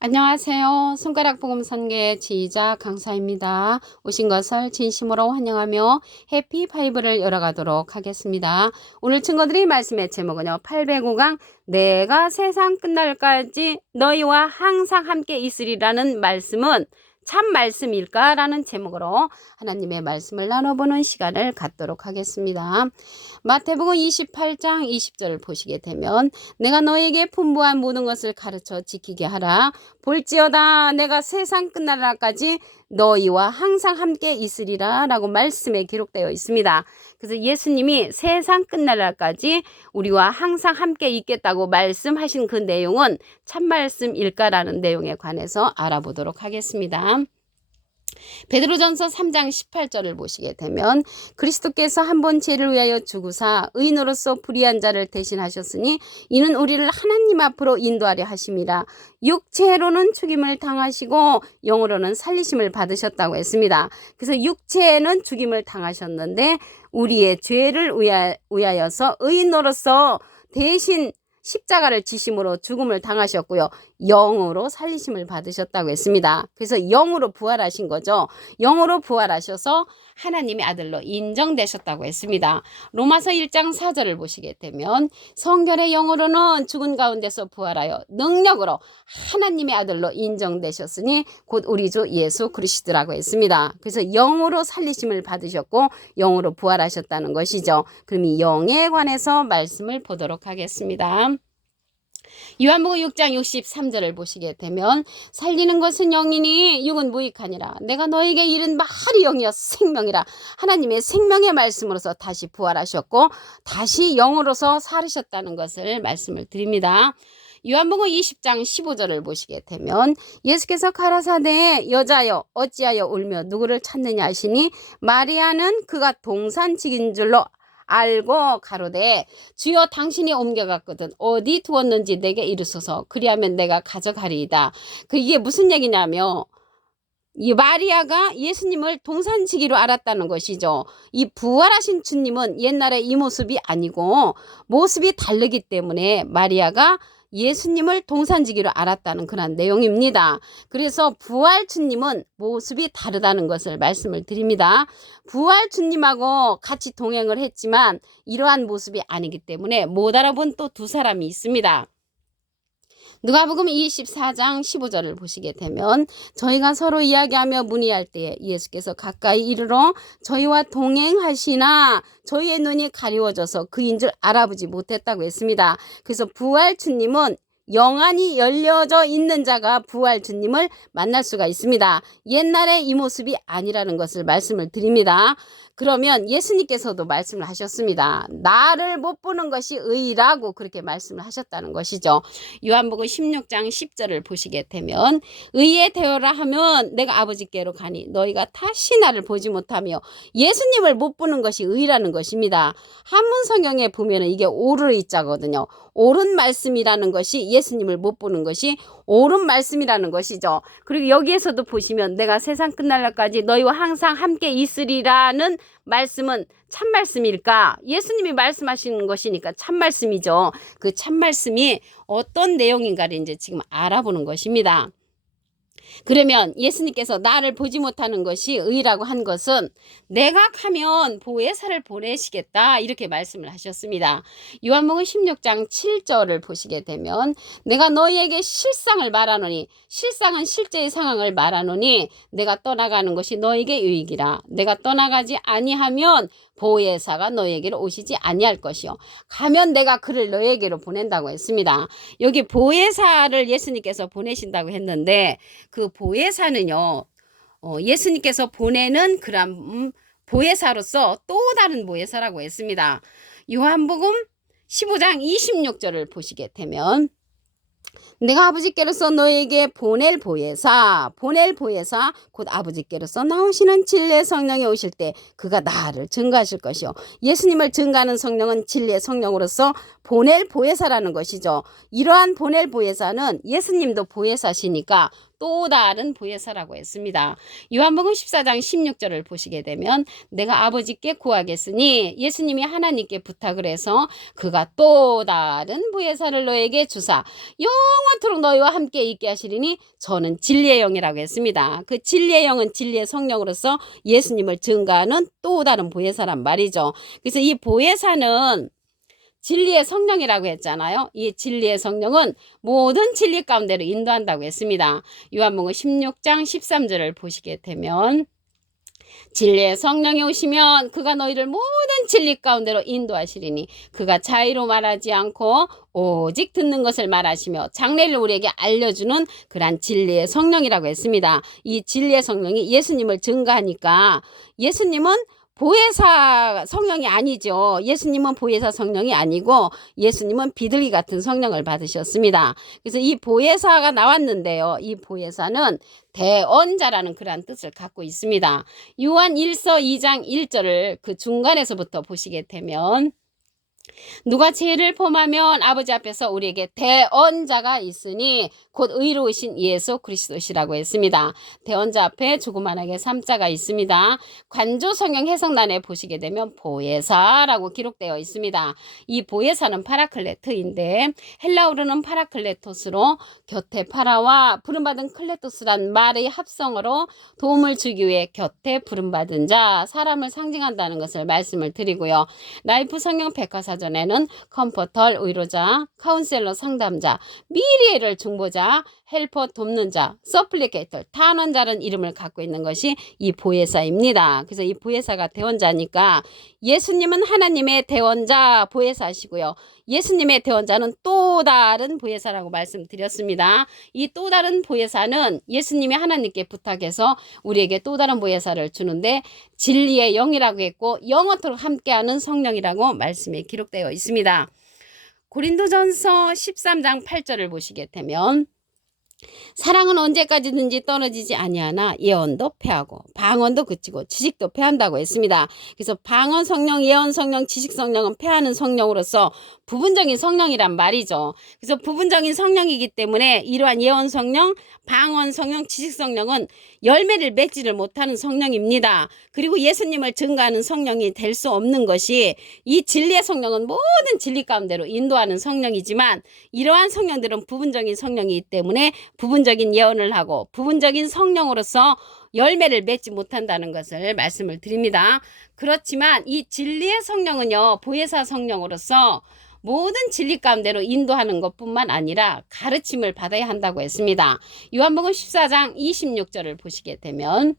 안녕하세요. 손가락 복음 선교의 지휘자 강사입니다. 오신 것을 진심으로 환영하며 해피 파이브를 열어가도록 하겠습니다. 오늘 친구들이 말씀의 제목은요. 805강 내가 세상 끝날까지 너희와 항상 함께 있으리라는 말씀은 참 말씀일까라는 제목으로 하나님의 말씀을 나눠보는 시간을 갖도록 하겠습니다. 마태복음 28장 20절을 보시게 되면 내가 너에게 분부한 모든 것을 가르쳐 지키게 하라. 볼지어다 내가 세상 끝날날까지 너희와 항상 함께 있으리라 라고 말씀에 기록되어 있습니다. 그래서 예수님이 세상 끝날날까지 우리와 항상 함께 있겠다고 말씀하신 그 내용은 참말씀일까라는 내용에 관해서 알아보도록 하겠습니다. 베드로전서 3장 18절을 보시게 되면 그리스도께서 한 번 죄를 위하여 죽으사 의인으로서 불의한 자를 대신하셨으니 이는 우리를 하나님 앞으로 인도하려 하심이라. 육체로는 죽임을 당하시고 영으로는 살리심을 받으셨다고 했습니다. 그래서 육체에는 죽임을 당하셨는데 우리의 죄를 위하여서 의인으로서 대신 십자가를 지심으로 죽음을 당하셨고요. 영으로 살리심을 받으셨다고 했습니다. 그래서 영으로 부활하신 거죠. 영으로 부활하셔서 하나님의 아들로 인정되셨다고 했습니다. 로마서 1장 4절을 보시게 되면 성결의 영으로는 죽은 가운데서 부활하여 능력으로 하나님의 아들로 인정되셨으니 곧 우리 주 예수 그리스도라고 했습니다. 그래서 영으로 살리심을 받으셨고 영으로 부활하셨다는 것이죠. 그럼 이 영에 관해서 말씀을 보도록 하겠습니다. 요한복음 6장 63절을 보시게 되면 살리는 것은 영이니 육은 무익하니라. 내가 너에게 이른 말이 영이여 생명이라. 하나님의 생명의 말씀으로서 다시 부활하셨고 다시 영으로서 살으셨다는 것을 말씀을 드립니다. 요한복음 20장 15절을 보시게 되면 예수께서 가라사대 여자여 어찌하여 울며 누구를 찾느냐 하시니 마리아는 그가 동산직인 줄로 알고 가로되 주여 당신이 옮겨갔거든 어디 두었는지 내게 이르소서 그리하면 내가 가져가리이다. 이게 무슨 얘기냐면 이 마리아가 예수님을 동산지기로 알았다는 것이죠. 이 부활하신 주님은 옛날에 이 모습이 아니고 모습이 다르기 때문에 마리아가 예수님을 동산지기로 알았다는 그런 내용입니다. 그래서 부활 주님은 모습이 다르다는 것을 말씀을 드립니다. 부활 주님하고 같이 동행을 했지만 이러한 모습이 아니기 때문에 못 알아본 또 두 사람이 있습니다. 누가복음 24장 15절을 보시게 되면 저희가 서로 이야기하며 문의할 때에 예수께서 가까이 이르러 저희와 동행하시나 저희의 눈이 가리워져서 그인 줄 알아보지 못했다고 했습니다. 그래서 부활 주님은 영안이 열려져 있는 자가 부활 주님을 만날 수가 있습니다. 옛날에 이 모습이 아니라는 것을 말씀을 드립니다. 그러면 예수님께서도 말씀을 하셨습니다. 나를 못 보는 것이 의라고 그렇게 말씀을 하셨다는 것이죠. 요한복음 16장 10절을 보시게 되면 의에 되어라 하면 내가 아버지께로 가니 너희가 다시 나를 보지 못하며 예수님을 못 보는 것이 의라는 것입니다. 한문 성경에 보면 이게 옳을 자거든요. 옳은 말씀이라는 것이 예수님을 못 보는 것이 옳은 말씀이라는 것이죠. 그리고 여기에서도 보시면 내가 세상 끝날 날까지 너희와 항상 함께 있으리라는 말씀은 참말씀일까? 예수님이 말씀하시는 것이니까 참말씀이죠. 그 참말씀이 어떤 내용인가를 이제 지금 알아보는 것입니다. 그러면 예수님께서 나를 보지 못하는 것이 의라고 한 것은 내가 가면 보혜사를 보내시겠다 이렇게 말씀을 하셨습니다. 요한복음 16장 7절을 보시게 되면 내가 너희에게 실상을 말하노니 실상은 실제의 상황을 말하노니 내가 떠나가는 것이 너희에게 유익이라. 내가 떠나가지 아니하면 보혜사가 너희에게로 오시지 아니할 것이요 가면 내가 그를 너희에게로 보낸다고 했습니다. 여기 보혜사를 예수님께서 보내신다고 했는데 그 보혜사는요 예수님께서 보내는 그런 보혜사로서 또 다른 보혜사라고 했습니다. 요한복음 15장 26절을 보시게 되면 내가 아버지께로서 너에게 보낼 보혜사 곧 아버지께로서 나오시는 진리의 성령이 오실 때 그가 나를 증거하실 것이요. 예수님을 증거하는 성령은 진리의 성령으로서 보낼 보혜사라는 것이죠. 이러한 보낼 보혜사는 예수님도 보혜사시니까 또 다른 보혜사라고 했습니다. 요한복음 14장 16절을 보시게 되면 내가 아버지께 구하겠으니 예수님이 하나님께 부탁을 해서 그가 또 다른 보혜사를 너에게 주사 영원토록 너희와 함께 있게 하시리니 저는 진리의 영이라고 했습니다. 그 진리의 영은 진리의 성령으로서 예수님을 증거하는 또 다른 보혜사란 말이죠. 그래서 이 보혜사는 진리의 성령이라고 했잖아요. 이 진리의 성령은 모든 진리 가운데로 인도한다고 했습니다. 요한복음 16장 13절을 보시게 되면 진리의 성령이 오시면 그가 너희를 모든 진리 가운데로 인도하시리니 그가 자의로 말하지 않고 오직 듣는 것을 말하시며 장래를 우리에게 알려주는 그러한 진리의 성령이라고 했습니다. 이 진리의 성령이 예수님을 증거하니까 예수님은 보혜사 성령이 아니죠. 예수님은 보혜사 성령이 아니고 예수님은 비둘기 같은 성령을 받으셨습니다. 그래서 이 보혜사가 나왔는데요. 이 보혜사는 대언자라는 그러한 뜻을 갖고 있습니다. 요한 1서 2장 1절을 그 중간에서부터 보시게 되면 누가 죄를 범하면 아버지 앞에서 우리에게 대언자가 있으니 곧 의로우신 예수 그리스도시라고 했습니다. 대언자 앞에 조그만하게 3자가 있습니다. 관조 성경 해석란에 보시게 되면 보혜사라고 기록되어 있습니다. 이 보혜사는 파라클레트인데 헬라어로는 파라클레토스로 곁에 파라와 부름받은 클레토스란 말의 합성어로 도움을 주기 위해 곁에 부름받은 자, 사람을 상징한다는 것을 말씀을 드리고요. 라이프 성경 백과사전 에는 컴포터 위로자, 카운셀러 상담자, 미리에를 중보자, 헬퍼 돕는 자, 서플리케이터 탄원자라는 이름을 갖고 있는 것이 이 보혜사입니다. 그래서 이 보혜사가 대원자니까 예수님은 하나님의 대원자 보혜사시고요. 예수님의 대원자는 또 다른 보혜사라고 말씀드렸습니다. 이 또 다른 보혜사는 예수님이 하나님께 부탁해서 우리에게 또 다른 보혜사를 주는데 진리의 영이라고 했고 영원토록 함께하는 성령이라고 말씀에 기록되어 있습니다. 고린도전서 13장 8절을 보시게 되면 사랑은 언제까지든지 떨어지지 아니하나 예언도 패하고 방언도 그치고 지식도 패한다고 했습니다. 그래서 방언 성령, 예언 성령, 지식 성령은 패하는 성령으로서 부분적인 성령이란 말이죠. 그래서 부분적인 성령이기 때문에 이러한 예언 성령, 방언 성령, 지식 성령은 열매를 맺지를 못하는 성령입니다. 그리고 예수님을 증거하는 성령이 될 수 없는 것이 이 진리의 성령은 모든 진리 가운데로 인도하는 성령이지만 이러한 성령들은 부분적인 성령이기 때문에 부분적인 예언을 하고 부분적인 성령으로서 열매를 맺지 못한다는 것을 말씀을 드립니다. 그렇지만 이 진리의 성령은요, 보혜사 성령으로서 모든 진리 가운데로 인도하는 것뿐만 아니라 가르침을 받아야 한다고 했습니다. 요한복음 14장 26절을 보시게 되면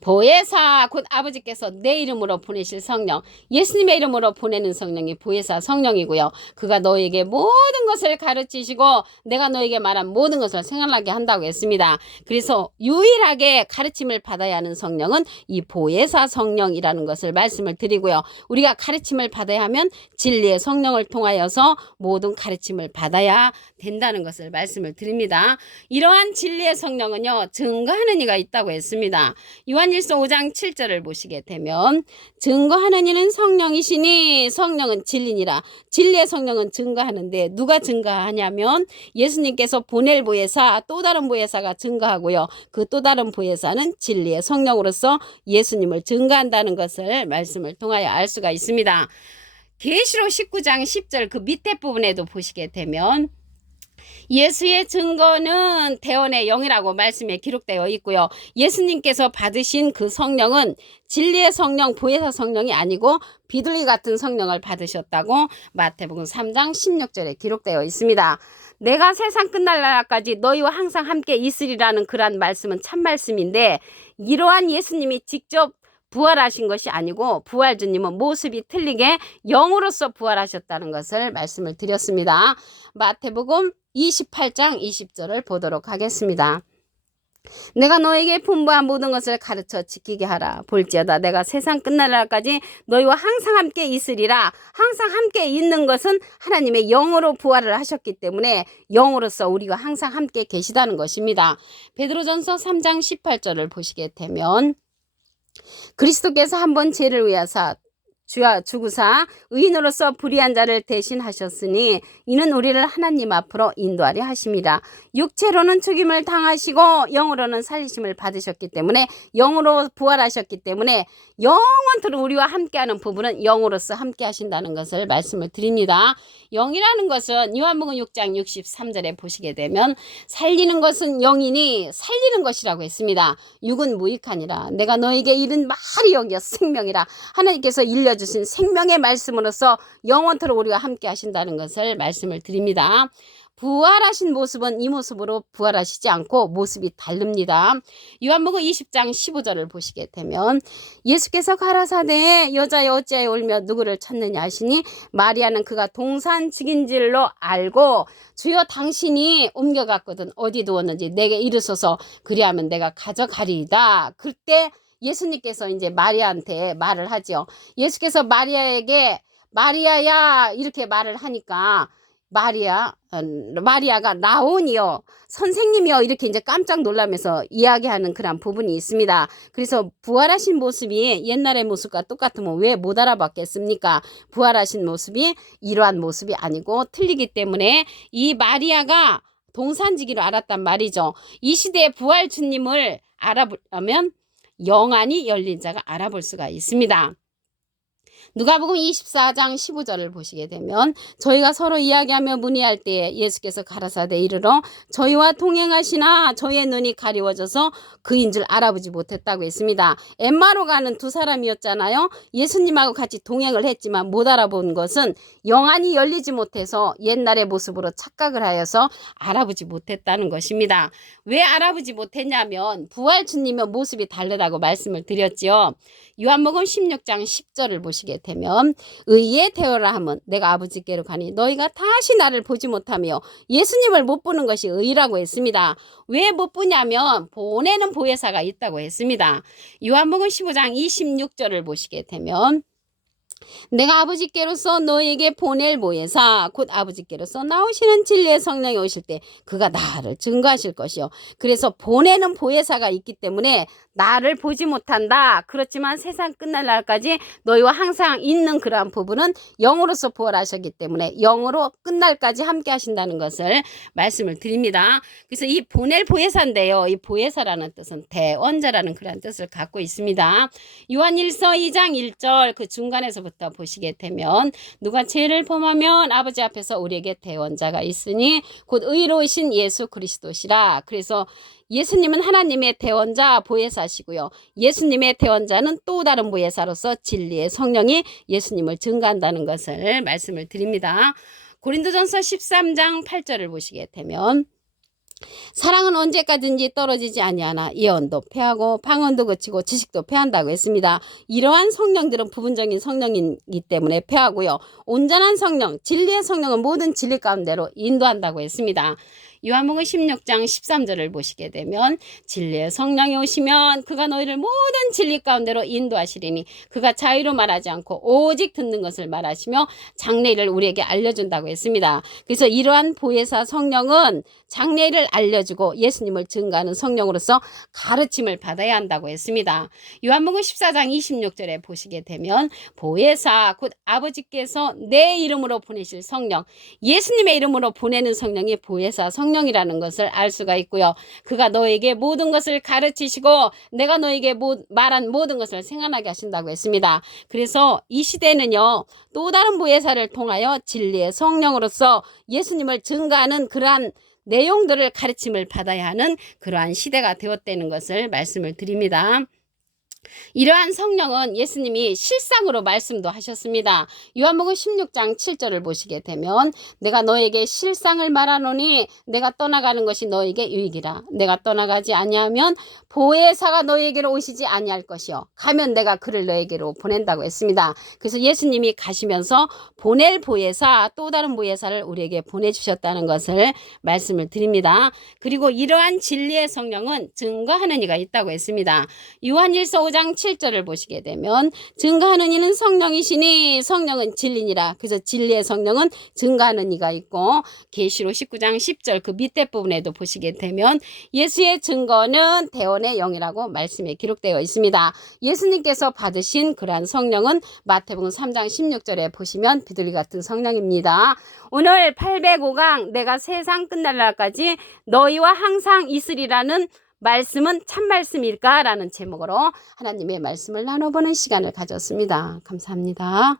보혜사 곧 아버지께서 내 이름으로 보내실 성령, 예수님의 이름으로 보내는 성령이 보혜사 성령이고요. 그가 너에게 모든 것을 가르치시고 내가 너에게 말한 모든 것을 생각나게 한다고 했습니다. 그래서 유일하게 가르침을 받아야 하는 성령은 이 보혜사 성령이라는 것을 말씀을 드리고요. 우리가 가르침을 받아야 하면 진리의 성령을 통하여서 모든 가르침을 받아야 된다는 것을 말씀을 드립니다. 이러한 진리의 성령은요, 증거하는 이가 있다고 했습니다. 요한일서 5장 7절을 보시게 되면 증거하는 이는 성령이시니 성령은 진리니라. 진리의 성령은 증거하는데 누가 증거하냐면 예수님께서 보낼 보혜사, 또 다른 보혜사가 증거하고요. 그 또 다른 보혜사는 진리의 성령으로서 예수님을 증거한다는 것을 말씀을 통하여 알 수가 있습니다. 계시록 19장 10절 그 밑에 부분에도 보시게 되면 예수의 증거는 대언의 영이라고 말씀에 기록되어 있고요. 예수님께서 받으신 그 성령은 진리의 성령, 보혜사 성령이 아니고 비둘기 같은 성령을 받으셨다고 마태복음 3장 16절에 기록되어 있습니다. 내가 세상 끝날 날까지 너희와 항상 함께 있으리라는 그러한 말씀은 참 말씀인데 이러한 예수님이 직접 부활하신 것이 아니고 부활주님은 모습이 틀리게 영으로서 부활하셨다는 것을 말씀을 드렸습니다. 마태복음 28장 20절을 보도록 하겠습니다. 내가 너에게 분부한 모든 것을 가르쳐 지키게 하라. 볼지어다 내가 세상 끝날 날까지 너희와 항상 함께 있으리라. 항상 함께 있는 것은 하나님의 영으로 부활을 하셨기 때문에 영으로서 우리가 항상 함께 계시다는 것입니다. 베드로전서 3장 18절을 보시게 되면 그리스도께서 한번 죄를 위하사 주구사 의인으로서 불의한 자를 대신하셨으니 이는 우리를 하나님 앞으로 인도하려 하심이라. 육체로는 죽임을 당하시고 영으로는 살리심을 받으셨기 때문에, 영으로 부활하셨기 때문에 영원토록 우리와 함께하는 부분은 영으로서 함께 하신다는 것을 말씀을 드립니다. 영이라는 것은 요한복음 6장 63절에 보시게 되면 살리는 것은 영이니 살리는 것이라고 했습니다. 육은 무익하니라. 내가 너에게 이른 말이 영이여 생명이라. 하나님께서 일려주신 생명의 말씀으로서 영원토록 우리와 함께 하신다는 것을 말씀을 드립니다. 부활하신 모습은 이 모습으로 부활하시지 않고 모습이 다릅니다. 요한복음 20장 15절을 보시게 되면 예수께서 가라사대 여자여 어찌하여 울며 누구를 찾느냐 하시니 마리아는 그가 동산직인 줄로 알고 주여 당신이 옮겨갔거든 어디 두었는지 내게 이르소서 그리하면 내가 가져가리이다. 그때 예수님께서 이제 마리아한테 말을 하죠. 예수께서 마리아에게 마리아야 이렇게 말을 하니까 마리아가 라온이요 선생님이요 이렇게 이제 깜짝 놀라면서 이야기하는 그런 부분이 있습니다. 그래서 부활하신 모습이 옛날의 모습과 똑같으면 왜 못 알아봤겠습니까? 부활하신 모습이 이러한 모습이 아니고 틀리기 때문에 이 마리아가 동산지기로 알았단 말이죠. 이 시대에 부활 주님을 알아보려면 영안이 열린 자가 알아볼 수가 있습니다. 누가복음 24장 15절을 보시게 되면 저희가 서로 이야기하며 문의할 때에 예수께서 가라사대 이르러 저희와 동행하시나 저희의 눈이 가리워져서 그인 줄 알아보지 못했다고 했습니다. 엠마로 가는 두 사람이었잖아요. 예수님하고 같이 동행을 했지만 못 알아본 것은 영안이 열리지 못해서 옛날의 모습으로 착각을 하여서 알아보지 못했다는 것입니다. 왜 알아보지 못했냐면 부활 주님의 모습이 다르다고 말씀을 드렸죠. 요한복음 16장 10절을 보시게 되면 의에 태어라 하면 내가 아버지께로 가니 너희가 다시 나를 보지 못하며 예수님을 못 보는 것이 의라고 했습니다. 왜 못 보냐면 보내는 보혜사가 있다고 했습니다. 요한복음 15장 26절을 보시게 되면 내가 아버지께로서 너에게 보낼 보혜사 곧 아버지께로서 나오시는 진리의 성령이 오실 때 그가 나를 증거하실 것이요. 그래서 보내는 보혜사가 있기 때문에 나를 보지 못한다. 그렇지만 세상 끝날 날까지 너희와 항상 있는 그러한 부분은 영으로서 부활하셨기 때문에 영으로 끝날까지 함께 하신다는 것을 말씀을 드립니다. 그래서 이 보낼 보혜사인데요. 이 보혜사라는 뜻은 대언자라는 그런 뜻을 갖고 있습니다. 요한일서 2장 1절 그 중간에서부터 보시게 되면 누가 죄를 범하면 아버지 앞에서 우리에게 대언자가 있으니 곧 의로우신 예수 그리스도시라. 그래서 예수님은 하나님의 대언자 보혜사시고요. 예수님의 대언자는 또 다른 보혜사로서 진리의 성령이 예수님을 증거한다는 것을 말씀을 드립니다. 고린도전서 13장 8절을 보시게 되면 사랑은 언제까지인지 떨어지지 아니하나 예언도 패하고 방언도 그치고 지식도 패한다고 했습니다. 이러한 성령들은 부분적인 성령이기 때문에 패하고요. 온전한 성령, 진리의 성령은 모든 진리 가운데로 인도한다고 했습니다. 요한복음 16장 13절을 보시게 되면 진리의 성령이 오시면 그가 너희를 모든 진리 가운데로 인도하시리니 그가 자유로 말하지 않고 오직 듣는 것을 말하시며 장래일을 우리에게 알려준다고 했습니다. 그래서 이러한 보혜사 성령은 장래일을 알려주고 예수님을 증거하는 성령으로서 가르침을 받아야 한다고 했습니다. 요한복음 14장 26절에 보시게 되면 보혜사 곧 아버지께서 내 이름으로 보내실 성령, 예수님의 이름으로 보내는 성령이 보혜사 성령이라는 것을 알 수가 있고요. 그가 너에게 모든 것을 가르치시고 내가 너에게 말한 모든 것을 생각나게 하신다고 했습니다. 그래서 이 시대는요. 또 다른 보혜사를 통하여 진리의 성령으로서 예수님을 증거하는 그러한 내용들을 가르침을 받아야 하는 그러한 시대가 되었다는 것을 말씀을 드립니다. 이러한 성령은 예수님이 실상으로 말씀도 하셨습니다. 요한복음 16장 7절을 보시게 되면 내가 너에게 실상을 말하노니 내가 떠나가는 것이 너에게 유익이라. 내가 떠나가지 아니하면 보혜사가 너에게로 오시지 아니할 것이요. 가면 내가 그를 너에게로 보낸다고 했습니다. 그래서 예수님이 가시면서 보낼 보혜사, 또 다른 보혜사를 우리에게 보내주셨다는 것을 말씀을 드립니다. 그리고 이러한 진리의 성령은 증거하는 이가 있다고 했습니다. 요한일서 5장 7절을 보시게 되면 증거하는 이는 성령이시니 성령은 진리니라. 그래서 진리의 성령은 증거하는 이가 있고 계시록 19장 10절 그 밑에 부분에도 보시게 되면 예수의 증거는 대원의 영이라고 말씀에 기록되어 있습니다. 예수님께서 받으신 그러한 성령은 마태복음 3장 16절에 보시면 비둘기 같은 성령입니다. 오늘 805강 내가 세상 끝날 날까지 너희와 항상 있으리라는 말씀은 참 말씀일까? 라는 제목으로 하나님의 말씀을 나눠보는 시간을 가졌습니다. 감사합니다.